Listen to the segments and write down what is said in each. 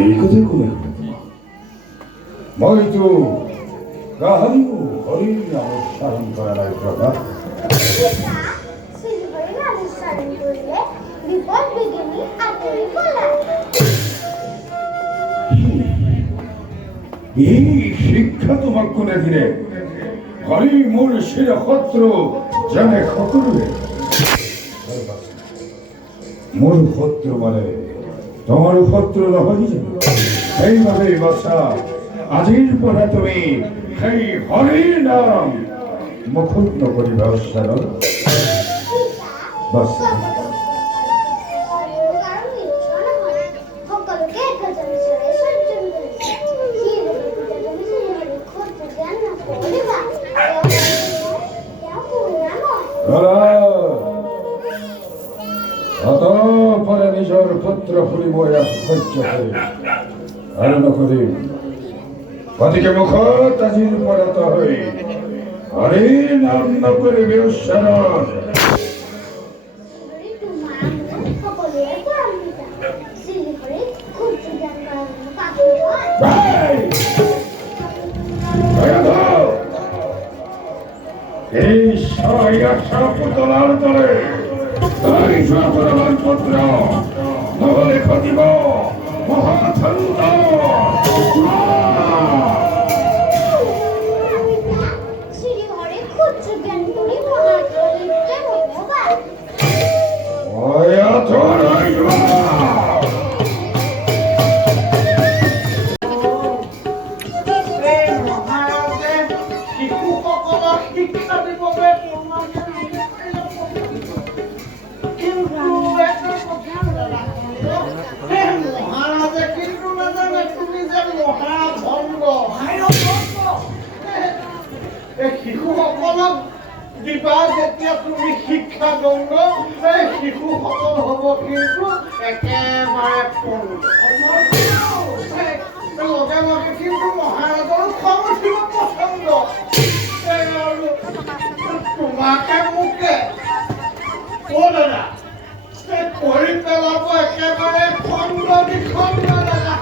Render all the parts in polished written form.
এই কথা কোনে মই তো গাহরিও হরি অনুসরণ করা নাই প্রভা এই শিক্ষা তোমার কোনে দিলে হরি মোর শির শত্রু জানে সকলে মোর শত্রু মানে তোমার শত্রু নহয় জানো সেইভাবে বাছা আজিৰ পৰা তুমি সেই হৰিৰ নাম মুখত নকৰিবা উচ্চাৰণ বাছ অতঃপৰে নিজৰ পুত্ৰ ফুৰিব সহ্য কৰি আৰু নকৰি গতিকে মুখত আজিৰ পৰত হৈ হৰিৰ নাম নকৰিবি উচ্চাৰণ এই পুতলাৰ দৰে তাই যোৱাৰ পুত্ৰ নহলে ঘটিব মহাথন্ত শিশুসকলক দিবা যেতিয়া তুমি শিক্ষা দণ্ড এই শিশুসকল হ'ব কিন্তু একেবাৰে লগে লগে কিন্তু মহাৰাজৰ খং উঠিব পচন্দ তোমাকে মোকে দাদা কৰি পেলাব একেবাৰে খণ্ড বিখণ্ড দাদা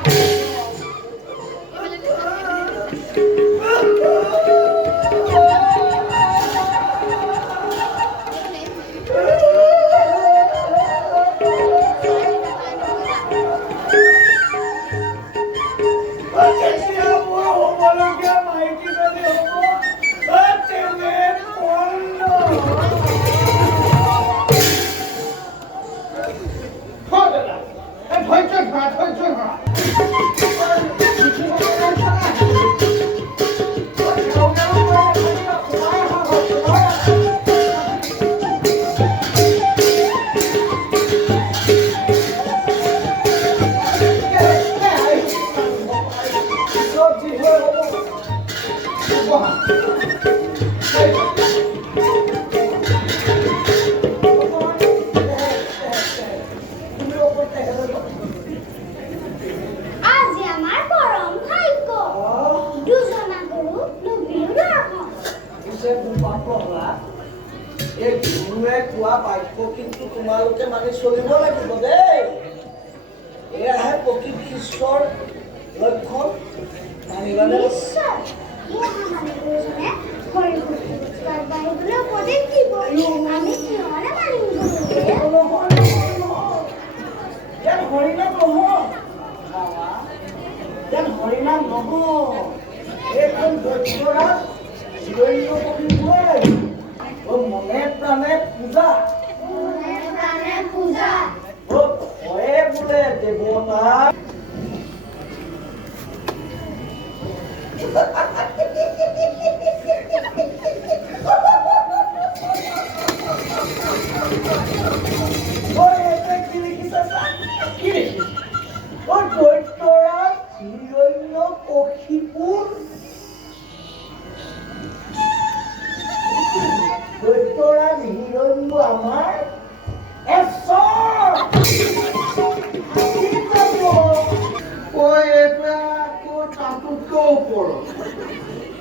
কিন্তু তোমালোকে মানি চলিব লাগিব দেই এয়াহে প্ৰকৃত শিষ্যৰ লক্ষণ মানিবানে হৰিনাম নহয় এইখন দৈত্যৰাজ মনে প্ৰাণে পূজা ভয়ে বোলে দেৱতা আমাৰ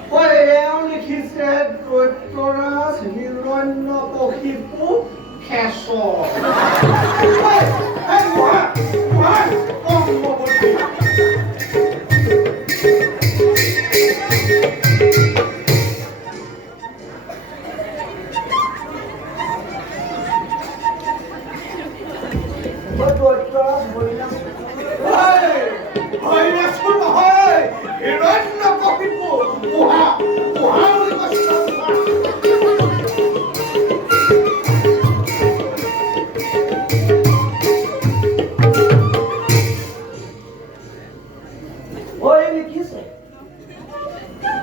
এওঁ লিখিছে দৈত্যৰাজ হিৰণ্যকশিপু খেচৰ।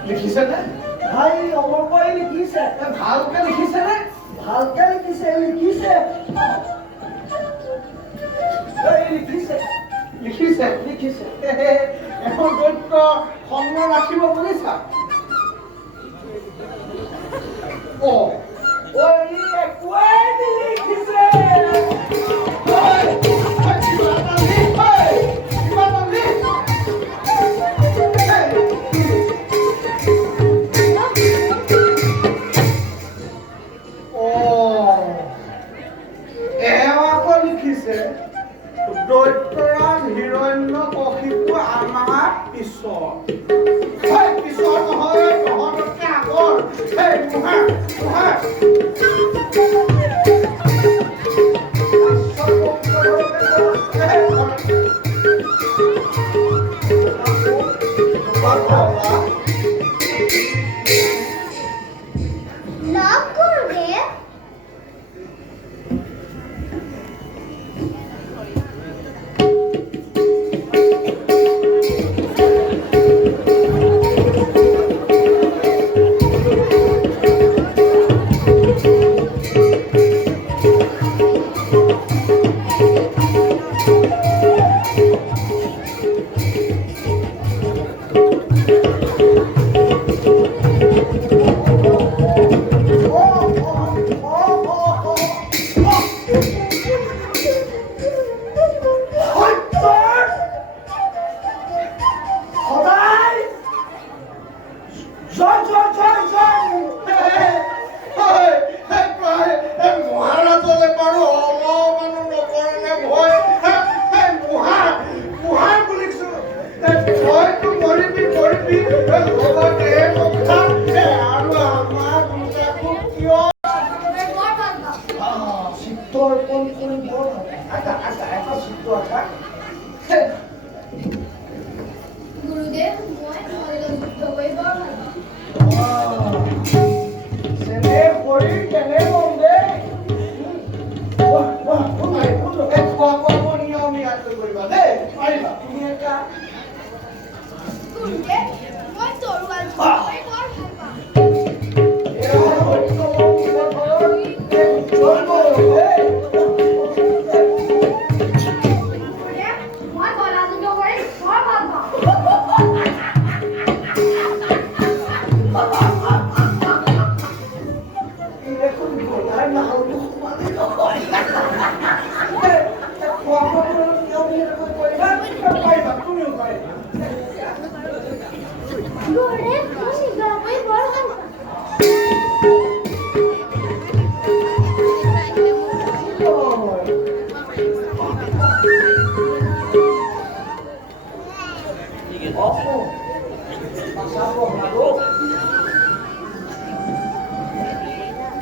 লিখিছেনে? ভাই অমৰকই লিখিছে। ভালকে লিখিছেনে? ভালকে লিখিছে, লিখিছে। লিখিছে লিখিছে লিখিছে। এখন দৈত্য সন্মান ৰাখিব বুলিছা? একোৱেই নিলিখিছে। দৈত্যৰাজ হিৰণ্যকশিপু আমাৰ ঈশ্বৰ। ঈশ্বৰ নহয়, তহঁততকে আগৰ। মহাৰাজলে বাৰু অলপমানো নকৰেনে ভয়? মহাৰ বুলিছো ভয়তো মৰিবি লগতে কথা আৰু আমাৰ দুটাকো কিয় চিত্তৰ কৰি কৰি বৰ এটা চিত্ৰ আঁকা। গুৰুদেৱ, মই তোমালোকক যুদ্ধ কৰি বৰ ভাল পাওঁ। যেনে শৰীৰ তেনে মন দেই। খোৱা নিয়ম ইয়াত কৰিবা দেই, পাৰিবা? তুমি এটা গুৰুদেৱ, মই তৰোৱাল যুদ্ধ কৰি বৰ ভাল পাওঁ। গুৰুদেৱ, মই গলা যুদ্ধ কৰি বৰ ভাল পাওঁ। গুৰুদেৱ, মই চিন্তা কৰি বৰ ভাল পাওঁ।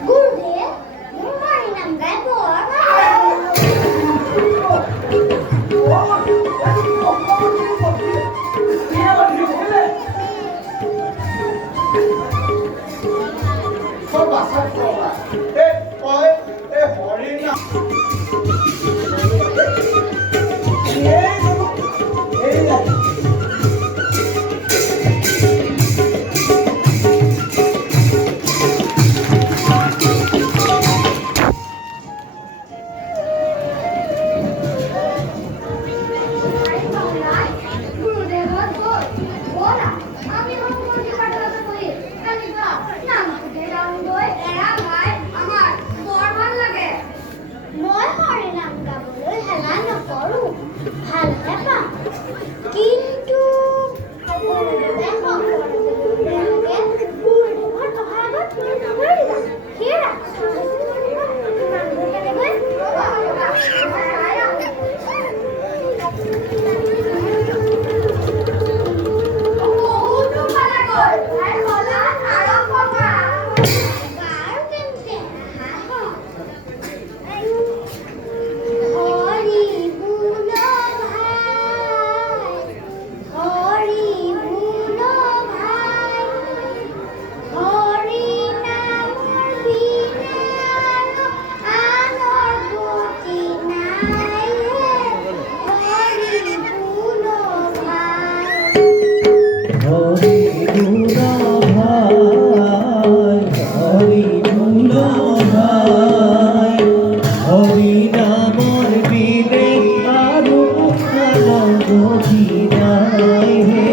গুৰুদেৱ, মোৰ মাৰি নাম গাই বৰ ভাল চব বাচাত খোৱা হৰি নাম হৰি গুণ ভাই হৰি নামৰ বিনে আৰু গতি নাই হে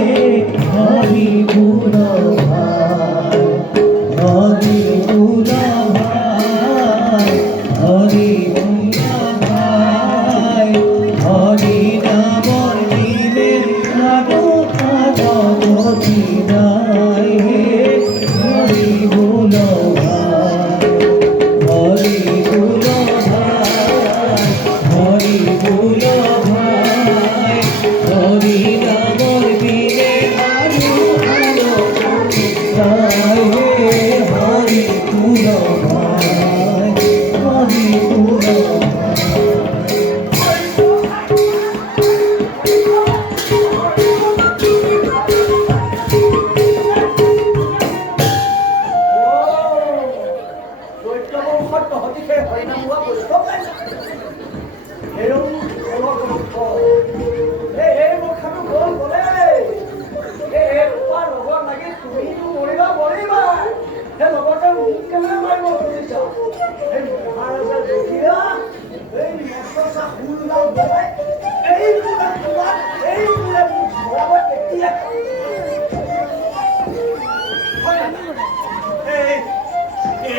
হৰি গুণ ভাই হৰি গুণ ভাই হৰি গুণ ভাই হৰি নামৰ বিনে আৰু গতি নাই হে হৰি গুণ ভাই হৰি গুণ ভাই হৰি গুণ ভাই হৰি নামৰ বিনে আৰু গতি নাই হে হৰি গুণ ভাই হৰি গুণ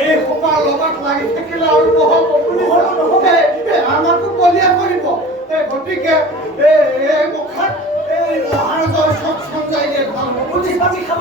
এই সোপা লগত লাগি থাকিলে আৰু নহ'ব বুলিছে আমাকো বলিয়া কৰিব গতিকে এই মুখাত এই মহাৰাজৰ চব সঞ্জাই দিয়ে ভাল বুজি পাতি খাব